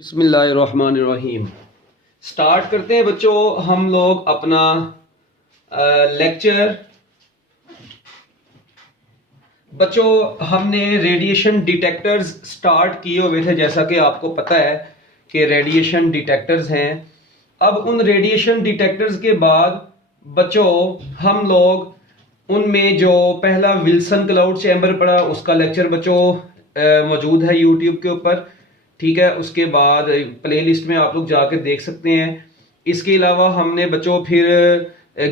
बिस्मिल्लाहिर्रहमानिर्रहीम। स्टार्ट करते हैं बच्चों हम लोग अपना लेक्चर। बच्चों हमने रेडिएशन डिटेक्टर्स स्टार्ट किए हुए थे, जैसा कि आपको पता है कि रेडिएशन डिटेक्टर्स हैं। अब उन रेडिएशन डिटेक्टर्स के बाद बच्चों हम लोग उनमें जो पहला विल्सन क्लाउड चैम्बर पढ़ा, उसका लेक्चर बच्चों मौजूद है यूट्यूब के ऊपर। ठीक है, उसके बाद प्लेलिस्ट में आप लोग जाकर देख सकते हैं। इसके अलावा हमने बच्चों फिर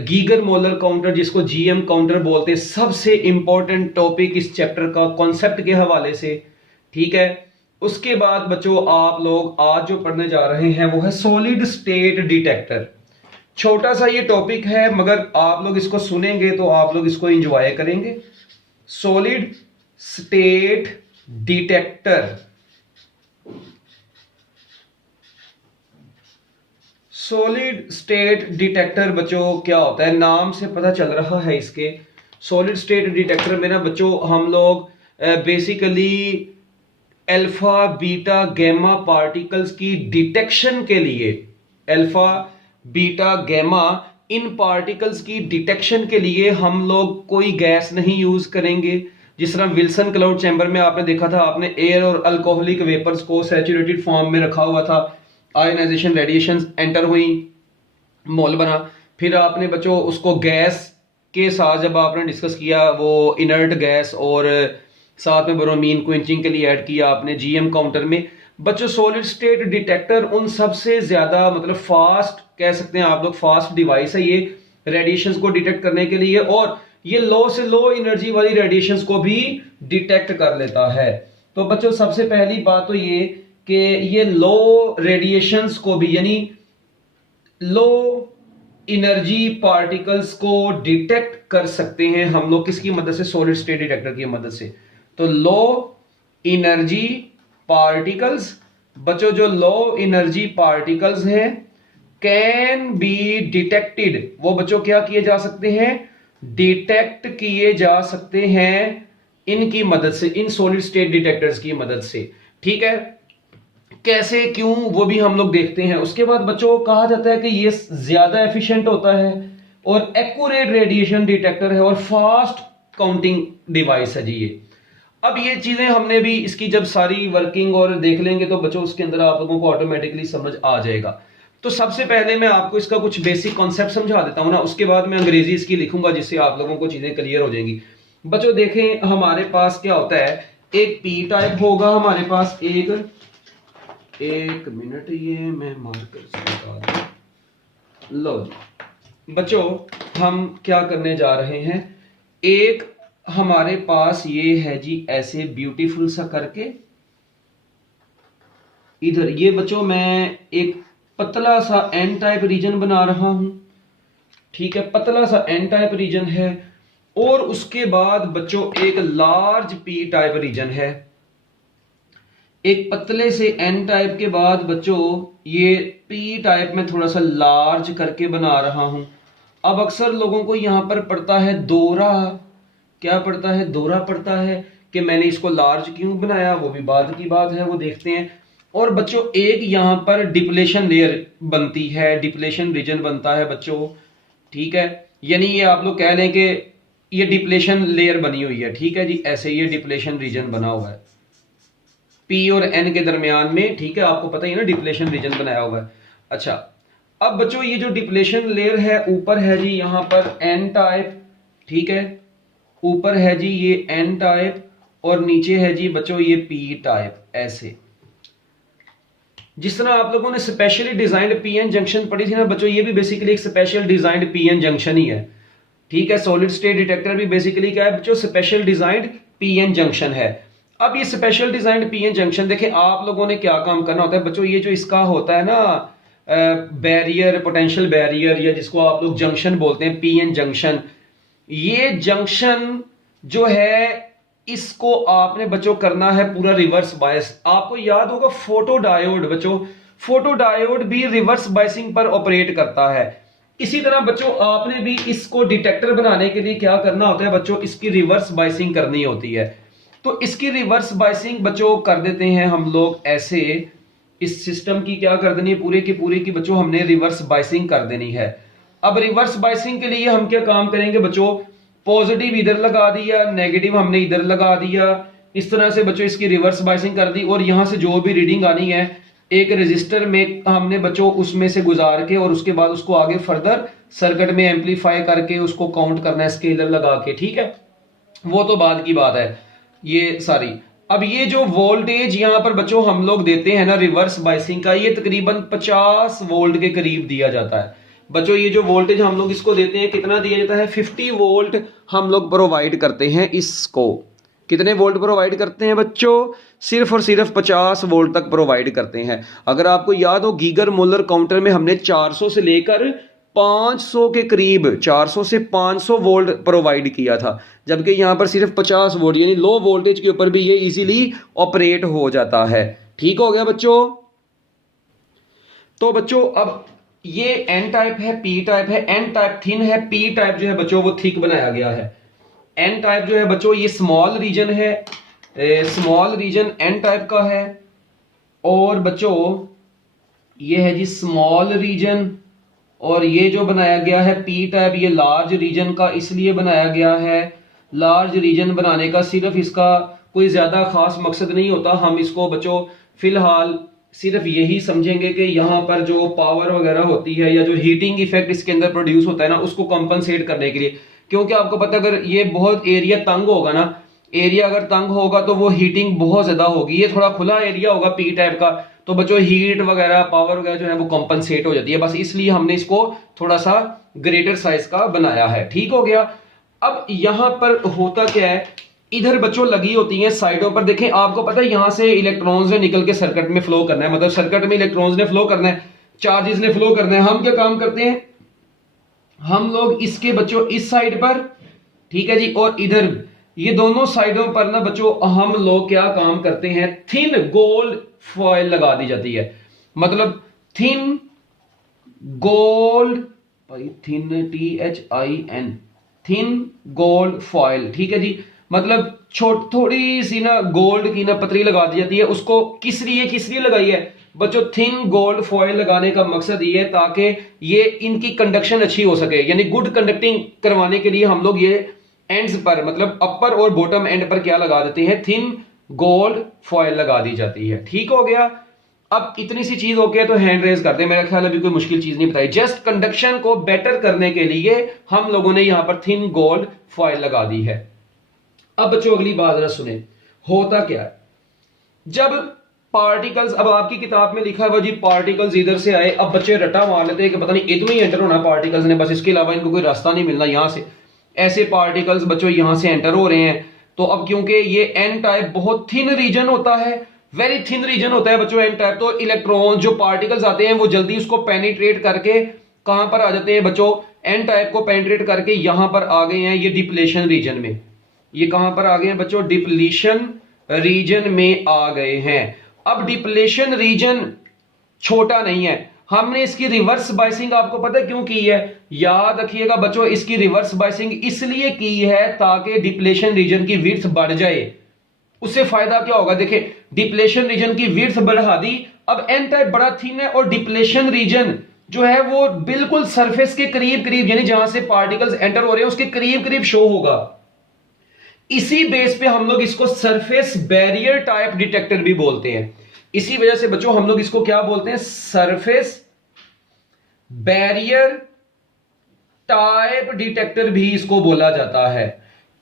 गीगर मोलर काउंटर, जिसको जीएम काउंटर बोलते हैं, सबसे इंपॉर्टेंट टॉपिक इस चैप्टर का कॉन्सेप्ट के हवाले से। ठीक है, उसके बाद बच्चों आप लोग आज जो पढ़ने जा रहे हैं वो है सॉलिड स्टेट डिटेक्टर। छोटा सा ये टॉपिक है, मगर आप लोग इसको सुनेंगे तो आप लोग इसको एंजॉय करेंगे। Solid state detector. Solid state detector बच्चों क्या होता है, नाम से पता चल रहा है इसके। सॉलिड स्टेट डिटेक्टर में ना बच्चों हम लोग basically alpha beta gamma particles की डिटेक्शन के लिए, अल्फा बीटा गैमा इन पार्टिकल्स की डिटेक्शन के लिए हम लोग कोई गैस नहीं यूज करेंगे। जिस तरह विल्सन क्लाउड चैम्बर में आपने देखा था, आपने एयर और अल्कोहलिक वेपर्स को सैचुरेटेड फॉर्म में रखा हुआ था, आयोनाइजेशन रेडिएशन एंटर हुई, मोल बना, फिर आपने बच्चों उसको गैस के साथ जब आपने डिस्कस किया, वो इनर्ट गैस और साथ में ब्रोमीन को इंचिंग के लिए ऐड किया आपने जीएम काउंटर में। बच्चों सॉलिड स्टेट डिटेक्टर उन सबसे ज्यादा मतलब फास्ट कह सकते हैं आप लोग, फास्ट डिवाइस है ये रेडिएशंस को डिटेक्ट करने के लिए, और ये लो से लो एनर्जी वाली रेडिएशंस को भी डिटेक्ट कर लेता है। तो बच्चों सबसे पहली बात तो ये कि ये लो रेडिएशंस को भी, यानी लो एनर्जी पार्टिकल्स को डिटेक्ट कर सकते हैं हम लोग किसकी मदद से, सॉलिड स्टेट डिटेक्टर की मदद से। तो लो एनर्जी पार्टिकल्स बच्चों, जो लो एनर्जी पार्टिकल्स हैं कैन बी डिटेक्टेड, वो बच्चों क्या किए जा सकते हैं, डिटेक्ट किए जा सकते हैं इनकी मदद से, इन सॉलिड स्टेट डिटेक्टर्स की मदद से। ठीक है, कैसे क्यों वो भी हम लोग देखते हैं। उसके बाद बच्चों कहा जाता है कि ये ज्यादा एफिशिएंट होता है और एक्यूरेट रेडिएशन डिटेक्टर है और फास्ट काउंटिंग डिवाइस है जी ये। अब ये चीजें हमने भी इसकी जब सारी वर्किंग और देख लेंगे तो बच्चों उसके अंदर आप लोगों को ऑटोमेटिकली समझ आ जाएगा। तो सबसे पहले मैं आपको इसका कुछ बेसिक कॉन्सेप्ट समझा देता हूं ना, उसके बाद मैं अंग्रेजी इसकी लिखूंगा जिससे आप लोगों को चीजें क्लियर हो जाएंगी। बच्चों देखें हमारे पास क्या होता है, एक पी टाइप होगा हमारे पास, एक मिनट ये मैं मार्कर से बता दूं। लो जी बच्चों हम क्या करने जा रहे हैं, एक हमारे पास ये है जी ऐसे ब्यूटीफुल सा करके इधर, ये बच्चों मैं एक पतला सा एन टाइप रीजन बना रहा हूं। ठीक है, पतला सा एन टाइप रीजन है, और उसके बाद बच्चों एक लार्ज पी टाइप रीजन है। एक पतले से एन टाइप के बाद बच्चों ये पी टाइप में थोड़ा सा लार्ज करके बना रहा हूं। अब अक्सर लोगों को यहां पर पड़ता है दौरा, क्या पड़ता है, दौरा पड़ता है कि मैंने इसको लार्ज क्यों बनाया, वो भी बाद की बात है, वो देखते हैं। और बच्चों एक यहां पर डिप्लेशन लेयर बनती है, डिप्लेशन रीजन बनता है बच्चों। ठीक है, यानी ये आप लोग कह लें कि ये डिप्लेशन लेयर बनी हुई है। ठीक है जी, ऐसे ये डिप्लेशन रीजन बना हुआ है पी और एन के दरमियान में। ठीक है, आपको पता ही है ना डिप्लेशन रीजन बनाया हुआ है। अच्छा, अब बच्चों ये जो डिप्लेशन लेयर है, ऊपर है जी यहां पर एन टाइप। ठीक है, ऊपर है जी ये एन टाइप और नीचे है जी बच्चों ये पी टाइप। ऐसे जिस तरह आप लोगों ने स्पेशली डिजाइंड पीएन जंक्शन पढ़ी थी ना बच्चों, ये भी बेसिकली एक स्पेशल डिजाइंड पीएन जंक्शन ही है। ठीक है, सॉलिड स्टेट डिटेक्टर भी बेसिकली क्या है बच्चों, स्पेशल डिजाइंड पीएन जंक्शन है। अब ये स्पेशल डिजाइंड पीएन जंक्शन देखें, आप लोगों ने क्या काम करना होता है बच्चों, ये जो इसका होता है ना बैरियर, पोटेंशियल बैरियर, या जिसको आप लोग जंक्शन बोलते हैं, पीएन जंक्शन, ये जंक्शन जो है इसको आपने बच्चों करना है पूरा रिवर्स बायस। आपको याद होगा फोटो डायोड बच्चों, फोटो डायोड भी रिवर्स बायसिंग पर ऑपरेट करता है। इसी तरह बच्चों आपने भी इसको डिटेक्टर बनाने के लिए क्या करना होता है बच्चों, इसकी रिवर्स बायसिंग करनी होती है। तो इसकी रिवर्स बायसिंग बच्चों कर देते हैं हम लोग ऐसे इस सिस्टम की क्या कर देनी है, पूरे की पूरे की बच्चों हमने रिवर्स बाइसिंग कर देनी है। अब रिवर्स बाइसिंग के लिए हम क्या काम करेंगे बच्चों, पॉजिटिव इधर लगा दिया, नेगेटिव हमने इधर लगा दिया, इस तरह से बच्चों इसकी रिवर्स बाइसिंग कर दी। और यहां से जो भी रीडिंग आनी है एक रजिस्टर में हमने बच्चों उसमें से गुजार के और उसके बाद उसको आगे फर्दर सर्किट में एम्पलीफाई करके उसको काउंट करना है स्केलर लगा के, ठीक है, वो तो बाद की बात है ये सारी। अब ये जो वोल्टेज यहां पर बच्चों हम लोग देते हैं ना रिवर्स बाइसिंग का, ये तकरीबन 50 वोल्ट के करीब दिया जाता है बच्चों। ये जो वोल्टेज हम लोग इसको देते हैं कितना दिया जाता है, 50 वोल्ट हम लोग प्रोवाइड करते हैं इसको। कितने वोल्ट प्रोवाइड करते हैं बच्चों, सिर्फ और सिर्फ 50 वोल्ट तक प्रोवाइड करते हैं। अगर आपको याद हो गीगर मोलर काउंटर में हमने 400 से लेकर 500 के करीब, 400 से 500 वोल्ट प्रोवाइड किया था, जबकि यहां पर सिर्फ 50 वोल्ट, यानी लो वोल्टेज के ऊपर भी ये इजीली ऑपरेट हो जाता है। ठीक हो गया बच्चों। तो बच्चों अब ये एन टाइप है, पी टाइप है, एन टाइप थिन है, पी टाइप जो है बच्चों वो थिक बनाया गया है। एन टाइप जो है बच्चों ये स्मॉल रीजन है, स्मॉल रीजन एन टाइप का है। और बच्चों ये है जी स्मॉल रीजन, और ये जो बनाया गया है पी टाइप ये लार्ज रीजन का इसलिए बनाया गया है। लार्ज रीजन बनाने का सिर्फ इसका कोई ज्यादा खास मकसद नहीं होता, हम इसको बच्चों फिलहाल सिर्फ यही समझेंगे कि यहाँ पर जो पावर वगैरह होती है या जो हीटिंग इफेक्ट इसके अंदर प्रोड्यूस होता है ना उसको कंपनसेट करने के लिए। क्योंकि आपको पता है अगर ये बहुत एरिया तंग होगा ना, एरिया अगर तंग होगा तो वो हीटिंग बहुत ज्यादा होगी। ये थोड़ा खुला एरिया होगा पी टाइप का, तो बच्चों हीट वगैरह पावर वगैरह जो है वो कंपनसेट हो जाती है, बस इसलिए हमने इसको थोड़ा सा ग्रेटर साइज का बनाया है। ठीक हो गया। अब यहां पर होता क्या है, इधर बच्चों लगी होती हैं साइडों पर, देखें आपको पता है यहां से इलेक्ट्रॉन्स ने निकल के सर्किट में फ्लो करना है, मतलब सर्किट में इलेक्ट्रॉन्स ने फ्लो करना है, चार्जेस ने फ्लो करना है। हम क्या काम करते हैं, हम लोग इसके बच्चों इस साइड पर, ठीक है जी, और इधर ये दोनों साइडों पर ना बच्चों हम लोग क्या काम करते हैं, थिन गोल्ड फॉयल लगा दी जाती है। मतलब thin gold, thin THIN, thin gold foil, ठीक है जी, मतलब थोड़ी सी ना गोल्ड की ना पतरी लगा दी जाती है। उसको किस लिए लगाई है बच्चों, थिन गोल्ड फॉयल लगाने का मकसद ये है ताकि ये इनकी कंडक्शन अच्छी हो सके, यानी गुड कंडक्टिंग करवाने के लिए हम लोग ये एंड्स पर, मतलब अपर और बॉटम एंड पर क्या लगा देते हैं, थिन गोल्ड फॉयल लगा दी जाती है। ठीक हो गया। अब इतनी सी चीज हो गया तो हैंड रेज कर दे, मेरा ख्याल अभी कोई मुश्किल चीज नहीं बताई। जस्ट कंडक्शन को बेटर करने के लिए हम लोगों ने यहां पर थिन गोल्ड फॉयल लगा दी है। अब बच्चों अगली बात जरा सुने, होता क्या है जब पार्टिकल्स, अब आपकी किताब में लिखा है जी पार्टिकल्स इधर से आए, अब बच्चे रट्टा मार लेते हैं कि पता नहीं इधर ही एंटर होना पार्टिकल्स ने, बस इसके अलावा इनको कोई रास्ता नहीं मिलना यहां से। ऐसे पार्टिकल्स बच्चों यहां से एंटर हो रहे हैं, तो अब क्योंकि ये एन टाइप बहुत थिन रीजन होता है, वेरी थिन रीजन होता है बच्चों एन टाइप, तो इलेक्ट्रॉन जो पार्टिकल्स आते हैं वो जल्दी उसको पेनिट्रेट करके कहां पर आ जाते हैं बच्चों, एन टाइप को पेनिट्रेट करके यहां पर आ गए हैं ये डिप्लेशन रीजन में। ये कहां पर आ गए हैं बच्चों, डिप्लेशन रीजन में आ गए हैं। अब डिप्लेशन रीजन छोटा नहीं है, हमने इसकी रिवर्स बाइसिंग आपको पता है क्यों की है, याद रखिएगा बच्चों, इसकी रिवर्स बाइसिंग इसलिए की है ताकि डिप्लेशन रीजन की विड्थ बढ़ जाए। उससे फायदा क्या होगा, देखिए डिप्लेशन रीजन की विड्थ बढ़ा दी, अब एन टाइप बड़ा थिन है और डिप्लेशन रीजन जो है वो बिल्कुल सरफेस के करीब करीब, यानी जहां से पार्टिकल्स एंटर हो रहे हैं उसके करीब करीब शो होगा। इसी बेस पे हम लोग इसको सरफेस बैरियर टाइप डिटेक्टर भी बोलते हैं। इसी वजह से बच्चों हम लोग इसको क्या बोलते हैं, सरफेस बैरियर टाइप डिटेक्टर भी इसको बोला जाता है।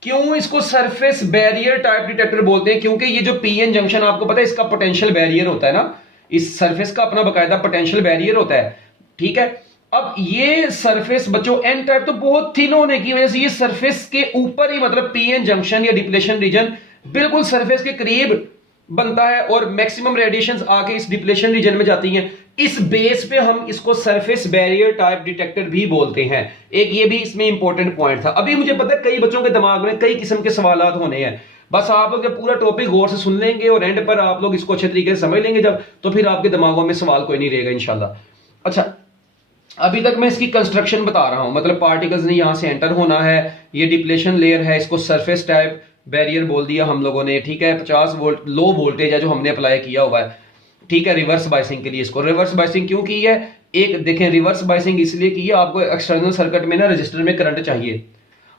क्यों इसको सरफेस बैरियर टाइप डिटेक्टर बोलते हैं, क्योंकि ये जो पीएन जंक्शन आपको पता है इसका पोटेंशियल बैरियर होता है ना, इस सरफेस का अपना बकायदा पोटेंशियल बैरियर होता है, ठीक है। अब ये सरफेस बच्चों एन टाइप तो बहुत थिन होने की वजह से ये सरफेस के ऊपर ही, मतलब पीएन जंक्शन या डिप्लेशन रीजन बिल्कुल सरफेस के करीब बनता है और मैक्सिमम रेडिएशंस आके इस डिप्लेशन रीजन में जाती हैं। इस बेस पे हम इसको सरफेस बैरियर टाइप डिटेक्टर भी बोलते हैं। एक ये भी इसमें इंपॉर्टेंट पॉइंट था। अभी मुझे पता है कई बच्चों के दिमाग में कई किस्म के सवालात होने हैं, बस आप लोग जब पूरा टॉपिक गौर से सुन लेंगे और एंड पर आप लोग इसको अच्छे तरीके से समझ लेंगे जब, तो फिर आपके दिमागों में सवाल कोई नहीं रहेगा इंशाल्लाह। अच्छा, अभी तक मैं इसकी कंस्ट्रक्शन बता रहा हूं, मतलब पार्टिकल्स ने यहां से एंटर होना है, ये डिप्लेशन लेयर है, इसको सरफेस टाइप बैरियर बोल दिया हम लोगों ने, ठीक है। 50 वोल्ट लो वोल्टेज है जो हमने अप्लाई किया हुआ है। ठीक है, रिवर्स बाइसिंग के लिए इसको रिवर्स बाइसिंग क्यों की है? एक देखें, रिवर्स बाइसिंग इसलिए की है, आपको एक्सटर्नल सर्किट में ना रजिस्टर में करंट चाहिए।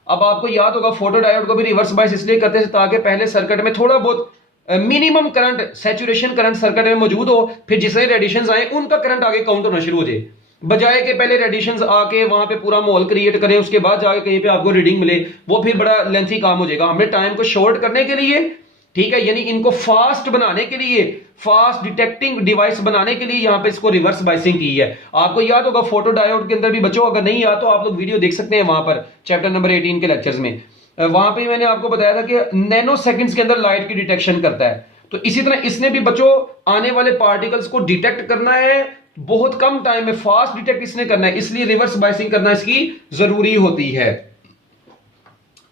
अब आपको याद होगा फोटो डायोड को भी रिवर्स बाइस इसलिए करते थे ताकि पहले सर्किट में थोड़ा बहुत minimum current, saturation current circuit में मौजूद हो, फिर जिससे रेडिएशंस आए उनका करंट आगे काउंट होना शुरू हो जाए, बजाय के पहले रेडिएशंस आके वहां पे पूरा माहौल क्रिएट करे, उसके बाद जाके कहीं पे आपको रीडिंग मिले, वो फिर बड़ा लेंथी काम हो जाएगा। हमने टाइम को शॉर्ट करने के लिए, ठीक है, यानी इनको फास्ट बनाने के लिए, फास्ट डिटेक्टिंग डिवाइस बनाने के लिए यहां पे इसको रिवर्स बाइसिंग की है। आपको याद होगा फोटो डायोड के अंदर भी बच्चों, अगर नहीं याद तो आप लोग वीडियो देख सकते हैं वहां पर चैप्टर नंबर 18 के लेक्चर्स में। वहां पे मैंने आपको बताया था कि नैनो सेकंड्स के अंदर लाइट की डिटेक्शन करता है, तो इसी तरह इसने भी बच्चों आने वाले पार्टिकल्स को डिटेक्ट करना है, बहुत कम टाइम में फास्ट डिटेक्ट इसने करना है, इसलिए रिवर्स बाइसिंग करना इसकी जरूरी होती है।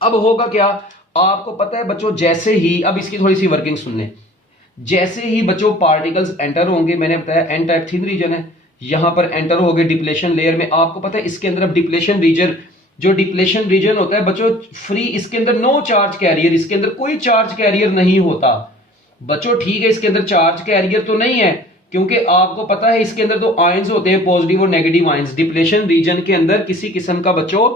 अब होगा क्या, आपको पता है बच्चों, जैसे ही अब इसकी थोड़ी सी वर्किंग सुन लें, जैसे ही बच्चों पार्टिकल्स एंटर होंगे, मैंने बताया एन टाइप थिन रीजन है, यहां पर एंटर हो गए डिप्लेशन लेयर में। आपको पता है इसके अंदर अब डिप्लेशन रीजन, जो डिप्लेशन रीजन होता है बच्चों फ्री, इसके अंदर नो चार्ज कैरियर, इसके अंदर कोई चार्ज कैरियर नहीं होता बच्चों, ठीक है, इसके अंदर चार्ज कैरियर तो नहीं है, क्योंकि आपको पता है इसके अंदर तो आयंस होते हैं, पॉजिटिव और नेगेटिव आयंस। डिप्लेशन रीजन के अंदर किसी किस्म का बच्चों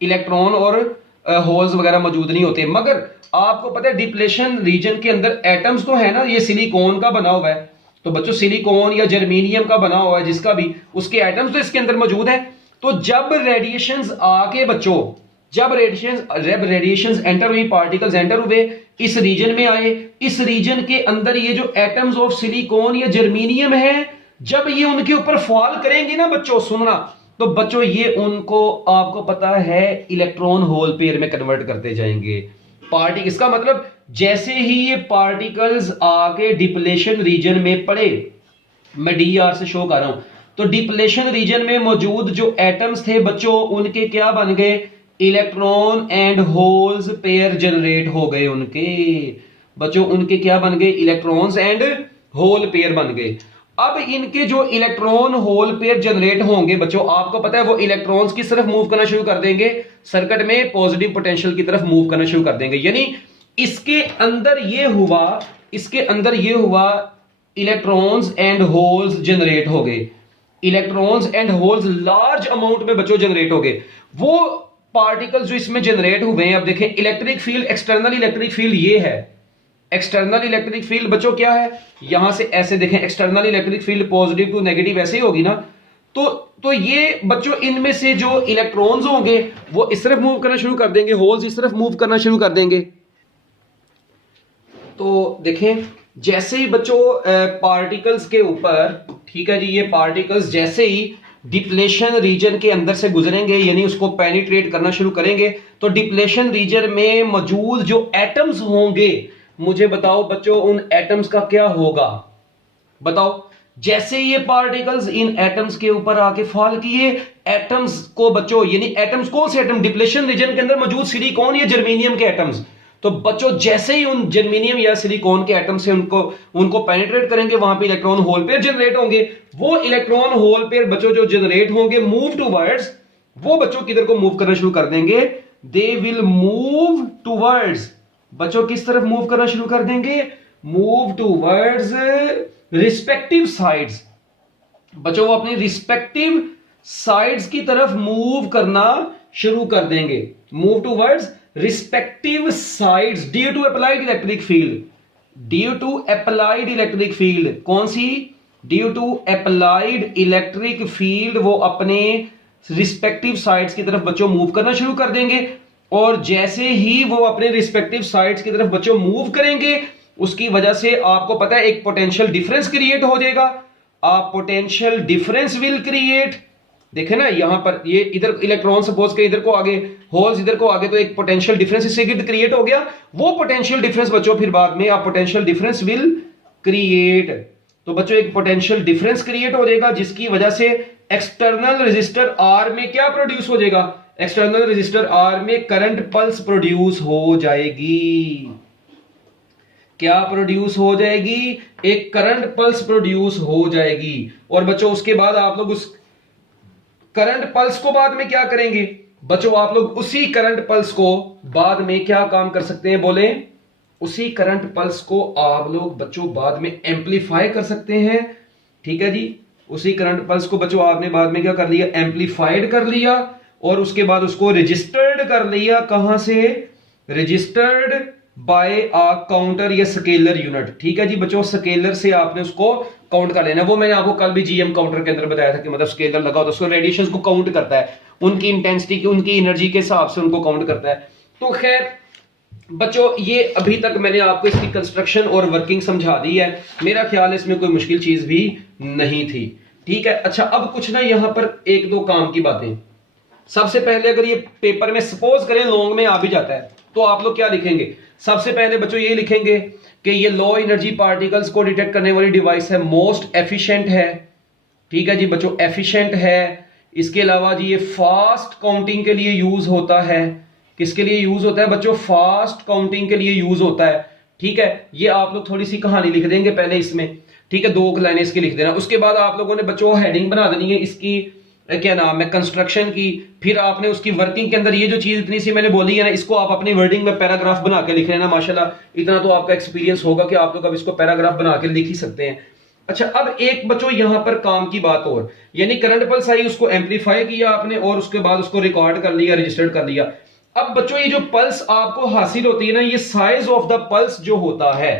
इलेक्ट्रॉन और होल्स वगैरह मौजूद नहीं होते, मगर आपको पता है डिप्लेशन रीजन के अंदर एटम्स तो है ना, ये सिलिकॉन का बना हुआ है, तो बच्चों सिलिकॉन या जर्मेनियम का बना हुआ है जिसका भी, उसके एटम्स तो इसके अंदर मौजूद है। तो जब रेडिएशंस आके बच्चों, जब रेडिएशंस एंटर हुई, पार्टिकल्स एंटर हुए, इस रीजन में आए, इस रीजन के अंदर ये जो एटम्स ऑफ सिलिकॉन या जर्मेनियम है, जब ये उनके ऊपर फॉल करेंगे ना बच्चों, सुनना, तो बच्चों ये उनको आपको पता है इलेक्ट्रॉन होल पेयर में कन्वर्ट करते जाएंगे। पार्टी इसका मतलब जैसे ही ये पार्टिकल्स आके डिप्लेशन रीजन में पड़े, मैं डीआर से शो कर रहा हूं, तो डिप्लेशन रीजन में मौजूद जो एटम्स थे बच्चों, उनके क्या बन गए, electron and holes pair generate हो गए उनके बच्चों, उनके क्या बन गए, इलेक्ट्रॉन्स एंड होल पेयर बन गए। अब इनके जो इलेक्ट्रॉन होल पेयर जनरेट होंगे बच्चों, आपको पता है वो इलेक्ट्रॉन्स की तरफ मूव करना शुरू कर देंगे, सर्किट में पॉजिटिव पोटेंशियल की तरफ मूव करना शुरू कर देंगे। यानी इसके अंदर ये हुआ, इसके अंदर ये हुआ, इलेक्ट्रॉन्स एंड होल्स जनरेट हो गए, electrons and holes large amount में बच्चों जनरेट हो गए। वो पार्टिकल्स जो इसमें जनरेट हुए हैं, अब देखें electric field, external electric field ये है, एक्सटर्नल इलेक्ट्रिक फील्ड बच्चों क्या है, यहां से ऐसे देखें, external electric field positive to negative ऐसे ही होगी ना, तो ये बच्चों इनमें से जो इलेक्ट्रॉन्स होंगे वो इस तरफ मूव करना शुरू कर देंगे, होल्स इस तरफ मूव करना शुरू कर देंगे। तो देखें जैसे ही बच्चों पार्टिकल्स के ऊपर, ठीक है जी, ये पार्टिकल्स जैसे ही डिप्लेशन रीजन के अंदर से गुजरेंगे, यानी उसको पेनिट्रेट करना शुरू करेंगे, तो डिप्लेशन रीजन में मौजूद जो एटम्स होंगे, मुझे बताओ बच्चों उन एटम्स का क्या होगा, बताओ। जैसे ये पार्टिकल्स इन एटम्स के ऊपर आके फॉल किए, एटम्स को बच्चों, यानी एटम्स कौन से एटम, डिप्लेशन रीजन के अंदर मौजूद सिलिकॉन या जर्मेनियम के एटम्स, तो बच्चों जैसे ही उन जर्मेनियम या सिलिकॉन के एटम से उनको पेनिट्रेट करेंगे, वहां पे इलेक्ट्रॉन होल पेयर जनरेट होंगे। वो इलेक्ट्रॉन होल पेयर बच्चों जो जनरेट होंगे, मूव टूवर्ड्स, वो बच्चों किधर को मूव करना शुरू कर देंगे, दे विल मूव टूवर्ड्स, बच्चों किस तरफ मूव करना शुरू कर देंगे, मूव टूवर्ड्स रिस्पेक्टिव साइड्स, बच्चों वो अपनी रिस्पेक्टिव साइड्स की तरफ मूव करना शुरू कर देंगे, move towards respective sides due to applied electric field, due to applied electric field, कौन सी, due to applied electric field, वो अपने रिस्पेक्टिव साइड्स की तरफ बच्चों मूव करना शुरू कर देंगे। और जैसे ही वो अपने रिस्पेक्टिव साइड्स की तरफ बच्चों मूव करेंगे, उसकी वजह से आपको पता है एक पोटेंशियल डिफरेंस क्रिएट हो जाएगा, आप पोटेंशियल डिफरेंस विल क्रिएट, देखे ना यहां पर ये इधर इलेक्ट्रॉन सपोज के इधर को आगे, होल्स इधर को आगे, तो एक पोटेंशियल डिफरेंस इससे क्रिएट हो गया। वो पोटेंशियल डिफरेंस बच्चों फिर बाद में आप पोटेंशियल डिफरेंस विल क्रिएट, तो बच्चों एक पोटेंशियल डिफरेंस क्रिएट हो जाएगा, जिसकी वजह से एक्सटर्नल रेजिस्टर आर में क्या प्रोड्यूस हो जाएगा, एक्सटर्नल रेजिस्टर आर में करंट पल्स प्रोड्यूस हो जाएगी। क्या प्रोड्यूस हो जाएगी, एक करंट पल्स प्रोड्यूस हो जाएगी। और बच्चों उसके बाद आप लोग उस करंट पल्स को बाद में क्या करेंगे बच्चों, आप लोग उसी करंट पल्स को बाद में क्या काम कर सकते हैं, बोले, उसी करंट पल्स को आप लोग बच्चों बाद में एम्पलीफाई कर सकते हैं। ठीक है जी, उसी करंट पल्स को बच्चों आपने बाद में क्या कर लिया, एम्पलीफाइड कर लिया और उसके बाद उसको रजिस्टर्ड कर लिया। कहां से, रजिस्टर्ड बाय अ काउंटर या स्केलर यूनिट। ठीक है जी बच्चों, स्केलर से आपने उसको काउंट कर लेना। वो मैंने आपको कल भी जीएम काउंटर के अंदर बताया था कि मतलब स्केलर लगा होता है, उसको रेडिएशंस को काउंट करता है, उनकी इंटेंसिटी की, उनकी एनर्जी के हिसाब से उनको काउंट करता है। तो खैर बच्चों, ये अभी तक मैंने आपको इसकी कंस्ट्रक्शन और वर्किंग समझा दी है। मेरा ख्याल है इसमें कोई मुश्किल चीज भी नहीं थी। ठीक है, अच्छा अब कुछ ना यहां पर एक दो काम की बातें। सबसे पहले अगर ये पेपर में सपोज करें लॉन्ग में आ भी जाता है तो आप लोग क्या लिखेंगे, सबसे पहले बच्चों ये लिखेंगे कि ये लो एनर्जी पार्टिकल्स को डिटेक्ट करने वाली डिवाइस है, मोस्ट एफिशिएंट है। ठीक है जी बच्चों, एफिशिएंट है। इसके अलावा जी ये फास्ट काउंटिंग के लिए यूज होता है। किसके लिए यूज होता है बच्चों, फास्ट काउंटिंग के लिए यूज होता है। ठीक है, ये आप लोग थोड़ी सी कहानी लिख देंगे पहले इसमें। ठीक है, 2 लाइनें इसकी लिख देना। उसके बाद आप लोगों ने बच्चों हेडिंग बना देनी है इसकी, क्या नाम है, कंस्ट्रक्शन की। फिर आपने उसकी वर्किंग के अंदर ये जो चीज इतनी सी मैंने बोली है ना, इसको आप अपनी वर्डिंग में पैराग्राफ बना के लिख लेना। माशाल्लाह इतना तो आपका एक्सपीरियंस होगा कि आप लोग अब इसको पैराग्राफ बना के लिख ही सकते हैं। अच्छा, अब एक बच्चों यहां पर काम की बात और, यानी करंट पल्स आई, उसको एम्पलीफाई किया आपने और उसके बाद उसको रिकॉर्ड कर लिया, रजिस्टर्ड कर लिया। अब बच्चों ये जो पल्स आपको हासिल होती है ना, ये साइज ऑफ द पल्स जो होता है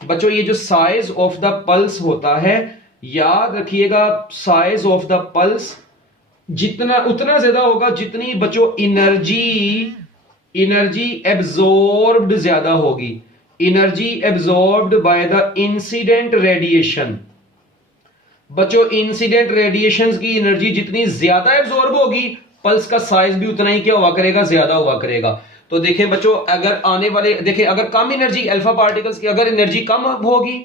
बच्चों, ये जो साइज ऑफ द पल्स होता है, याद रखिएगा, साइज ऑफ द पल्स जितना उतना ज्यादा होगा जितनी बच्चों एनर्जी एब्जॉर्ब्ड ज्यादा होगी। Energy absorbed by the incident radiation. बच्चों इंसिडेंट रेडिएशंस की एनर्जी जितनी ज्यादा एब्जॉर्ब होगी, पल्स का साइज भी उतना ही क्या हुआ करेगा, ज्यादा हुआ करेगा। तो देखें बच्चों, अगर आने वाले देखें, अगर कम एनर्जी अल्फा पार्टिकल्स की अगर एनर्जी कम होगी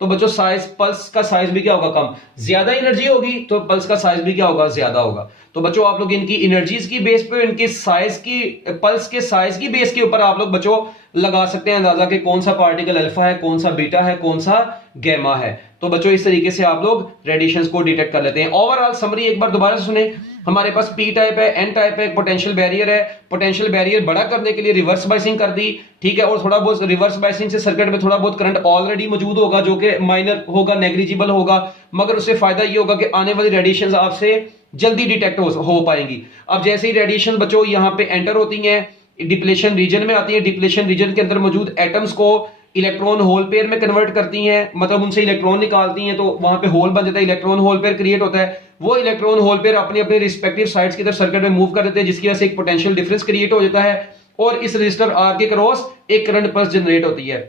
तो बच्चों साइज, पल्स का साइज भी क्या होगा, कम। ज्यादा एनर्जी होगी तो पल्स का साइज भी क्या होगा, ज्यादा होगा। तो बच्चों आप लोग इनकी एनर्जीज की बेस पे, इनके साइज की, पल्स के साइज की बेस के ऊपर आप लोग बच्चों लगा सकते हैं अंदाजा कि कौन सा पार्टिकल अल्फा है, कौन सा बीटा है, कौन सा गैमा है। तो बच्चों इस तरीके से आप लोग रेडिएशंस को डिटेक्ट कर लेते हैं। ओवरऑल समरी एक बार दोबारा सुने। हमारे पास पी टाइप है, एन टाइप है, पोटेंशियल बैरियर है। पोटेंशियल बैरियर बड़ा करने के लिए रिवर्स बाइसिंग कर दी। ठीक है, और थोड़ा बहुत रिवर्स बाइसिंग से सर्किट में थोड़ा बहुत करंट ऑलरेडी मौजूद होगा जो कि माइनर होगा, नेग्लिजिबल होगा, मगर उससे फायदा ये होगा कि आने वाली रेडिएशंस आपसे जल्दी डिटेक्ट हो पाएंगी। अब जैसे ही रेडिएशन बच्चों यहाँ पे एंटर होती हैं, डिप्लेशन रीजन में आती है, डिप्लेशन रीजन के अंदर मौजूद एटम्स को इलेक्ट्रॉन होल पेयर में कन्वर्ट करती हैं, मतलब उनसे इलेक्ट्रॉन निकालती हैं, तो वहां पे होल बन जाता है, इलेक्ट्रॉन होल पेयर क्रिएट होता है। वो इलेक्ट्रॉन होल पेयर अपने अपने रिस्पेक्टिव साइड्स की तरफ सर्किट में मूव कर देते हैं, जिसकी वजह से एक पोटेंशियल डिफरेंस क्रिएट हो जाता है और इस रजिस्टर आर के क्रॉस एक करंट पल्स जनरेट होती है।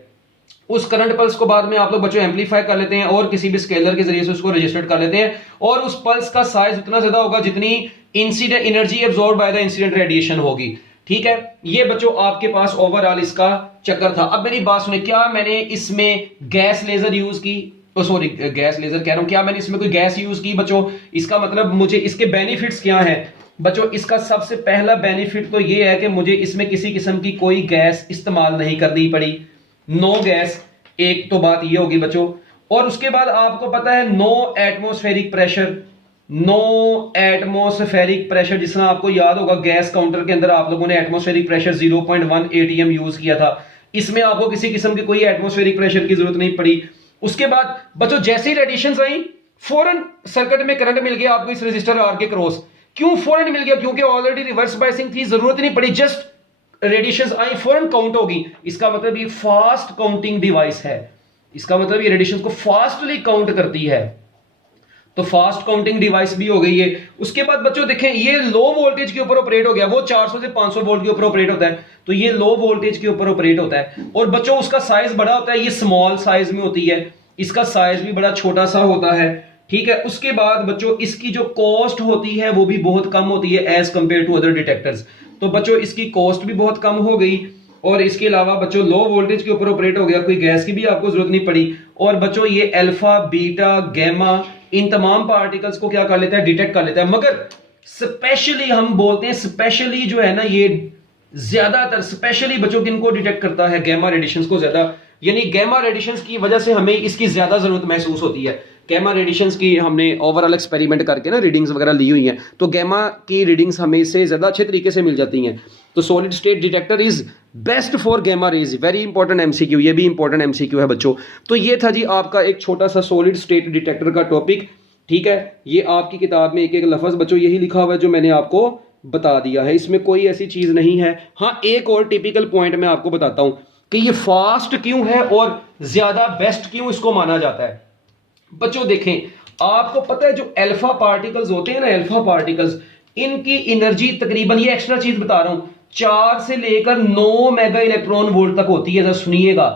उस करंट पल्स को बाद में आप लोग बच्चों एम्पलीफाई कर लेते हैं और किसी भी स्केलर के जरिए से उसको रजिस्टर्ड कर लेते हैं, और उस पल्स का साइज उतना ज्यादा होगा जितनी incident energy absorb by the incident radiation होगी। ठीक है, ये बच्चों आपके पास ओवरऑल इसका चक्कर था। अब मेरी बात सुने, क्या मैंने इसमें गैस लेजर यूज की, सॉरी गैस लेजर कह रहा हूं, क्या मैंने इसमें कोई गैस यूज की बच्चों? इसका मतलब मुझे इसके बेनिफिट्स क्या हैं बच्चों? इसका सबसे पहला बेनिफिट तो ये है कि मुझे इसमें किसी किस्म की कोई गैस इस्तेमाल नहीं करनी पड़ी, नो गैस। एक तो बात ये होगी बच्चों, और उसके बाद आपको पता है no atmospheric pressure, no atmospheric pressure, जिसमें आपको याद होगा गैस काउंटर के अंदर आप लोगों ने एटमॉस्फेरिक प्रेशर 0.1 atm यूज किया था। इसमें आपको किसी किस्म की कोई एटमॉस्फेरिक प्रेशर की जरूरत नहीं पड़ी। उसके बाद बच्चों जैसे ही रेडिएशंस आई, फौरन सर्किट में करंट मिल गया आपको इस रजिस्टर आर के क्रॉस। क्यों फौरन मिल गया? क्योंकि ऑलरेडी रिवर्स बायसिंग थी, जरूरत नहीं पड़ी, जस्ट रेडिएशंस आई फौरन काउंट होगी। इसका मतलब ये फास्ट काउंटिंग डिवाइस है, इसका मतलब ये रेडिएशंस को फास्टली काउंट करती है, तो फास्ट काउंटिंग डिवाइस भी हो गई है। उसके बाद बच्चों देखें, ये लो वोल्टेज के ऊपर ऑपरेट हो गया, वो 400 से 500 वोल्ट के ऊपर ऑपरेट होता है, तो ये लो वोल्टेज के ऊपर ऑपरेट होता है। और बच्चों उसका साइज बड़ा होता है, ये स्मॉल साइज में होती है, इसका साइज भी बड़ा छोटा सा होता है। ठीक है, उसके बाद बच्चों इसकी जो कॉस्ट होती है वो भी बहुत कम होती है as compared to other detectors, तो बच्चों इसकी कॉस्ट भी बहुत कम हो गई। और इसके अलावा बच्चों लो वोल्टेज के ऊपर ऑपरेट हो गया, कोई गैस की भी आपको जरूरत नहीं पड़ी। और बच्चों ये अल्फा, बीटा, गैमा, इन तमाम पार्टिकल्स को क्या कर लेता है, डिटेक्ट कर लेता है। मगर स्पेशली हम बोलते हैं, स्पेशली जो है ना, ये ज्यादातर स्पेशली बच्चों किनको डिटेक्ट करता है, गैमा रेडिएशंस को ज्यादा, यानी गैमा रेडिएशंस की वजह से हमें इसकी ज्यादा जरूरत महसूस होती है गैमा रेडिएशंस की हमने ओवरऑल एक्सपेरिमेंट करके ना रीडिंग्स वगैरह ली हुई हैं, तो गैमा की रीडिंग्स हमें इससे ज़्यादा अच्छे तरीके से मिल जाती हैं। तो solid state detector is best for gamma rays, very important MCQ, ये भी इंपॉर्टेंट एमसीक्यू है बच्चों। तो ये था जी आपका एक छोटा सा सॉलिड स्टेट डिटेक्टर का टॉपिक, ठीक है। ये आपकी किताब में एक एक लफ्ज़ बच्चों यही लिखा हुआ है जो मैंने आपको बता दिया है, इसमें कोई ऐसी चीज़ नहीं है। हाँ, एक और टिपिकल पॉइंट मैं आपको बताता हूँ कि ये फास्ट क्यों है और ज़्यादा बेस्ट क्यों इसको माना जाता है। बच्चों देखें, आपको पता है जो अल्फा पार्टिकल्स होते हैं ना, अल्फा पार्टिकल्स, इनकी एनर्जी तकरीबन, ये एक्स्ट्रा चीज बता रहा हूं, 4 से लेकर 9 मेगा इलेक्ट्रॉन वोल्ट तक होती है। जरा सुनिएगा,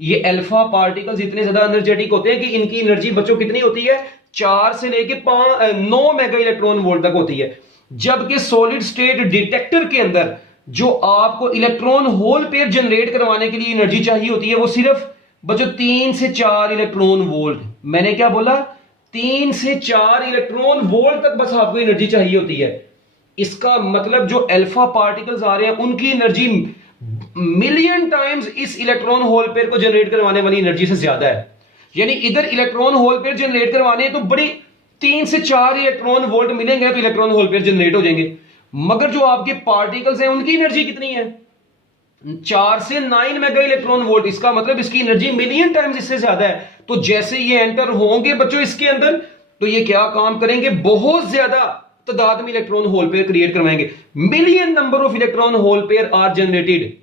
ये अल्फा पार्टिकल्स इतने ज्यादा एनर्जेटिक होते हैं कि इनकी एनर्जी बच्चों कितनी होती है, 4 से लेकर 9 मेगा इलेक्ट्रॉन वोल्ट तक होती है। जबकि सॉलिड स्टेट डिटेक्टर के अंदर जो आपको इलेक्ट्रॉन होल पेयर जनरेट करवाने के लिए एनर्जी चाहिए होती है वो सिर्फ बच्चों 3 से 4 इलेक्ट्रॉन वोल्ट। मैंने क्या बोला, 3 से 4 इलेक्ट्रॉन वोल्ट तक बस आपको एनर्जी चाहिए होती है। इसका मतलब जो अल्फा पार्टिकल्स आ रहे हैं उनकी एनर्जी मिलियन टाइम्स इस इलेक्ट्रॉन होल पेयर को जनरेट करवाने वाली एनर्जी से ज्यादा है। यानी इधर इलेक्ट्रॉन होल पेयर जनरेट करवाने तो बड़ी 3 से 4 इलेक्ट्रॉन वोल्ट मिलेंगे तो इलेक्ट्रॉन होल पेयर जनरेट हो जाएंगे, मगर जो आपके पार्टिकल्स हैं उनकी एनर्जी कितनी है, 4 से 9 मेगा इलेक्ट्रॉन वोल्ट। इसका मतलब इसकी एनर्जी मिलियन टाइम्स इससे ज्यादा है। तो जैसे ये एंटर होंगे बच्चों इसके अंदर, तो ये क्या काम करेंगे, बहुत ज्यादा तादाद में इलेक्ट्रॉन होल पेयर क्रिएट करवाएंगे। Million number of electron hole pair are generated.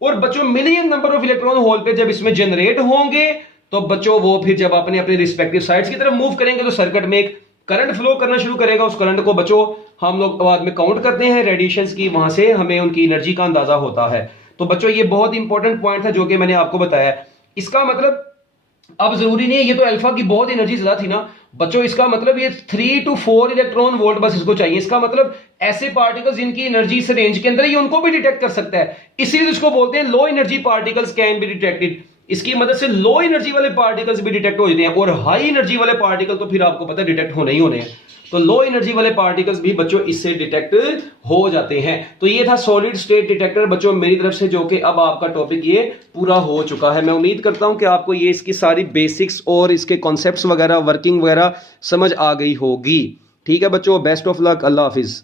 और बच्चों million number of electron hole pair जब इसमें जनरेट होंगे तो बच्चों वो फिर जब अपने अपने रिस्पेक्टिव साइड्स की तरफ मूव करेंगे तो सर्किट में एक करंट फ्लो करना शुरू करेगा। उस करंट को बच्चों हम लोग बाद में काउंट करते हैं रेडिएशंस की, वहां से हमें उनकी एनर्जी का अंदाजा होता है। तो बच्चों ये बहुत इंपॉर्टेंट पॉइंट था जो कि मैंने आपको बताया। इसका मतलब अब जरूरी नहीं है, ये तो अल्फा की बहुत एनर्जी ज्यादा थी ना बच्चों, इसका मतलब ये 3 to 4 इलेक्ट्रॉन वोल्ट बस इसको चाहिए। इसका मतलब ऐसे पार्टिकल्स जिनकी एनर्जी इस रेंज के अंदर है, ये उनको भी डिटेक्ट कर सकता है। इसीलिए इसको बोलते हैं low energy particles can be detected. इसकी मदद से लो एनर्जी वाले पार्टिकल्स भी डिटेक्ट हो जाते हैं, और हाई एनर्जी वाले पार्टिकल तो फिर आपको पता है डिटेक्ट होने ही होने हैं। तो लो एनर्जी वाले पार्टिकल्स भी बच्चों इससे डिटेक्ट हो जाते हैं। तो ये था सॉलिड स्टेट डिटेक्टर बच्चों मेरी तरफ से, जो कि अब आपका टॉपिक ये पूरा हो चुका है। मैं उम्मीद करता हूं कि आपको ये इसकी सारी बेसिक्स और इसके कॉन्सेप्ट्स वगैरह, वर्किंग वगैरह समझ आ गई होगी। ठीक है बच्चों, best of luck, Allah Hafiz.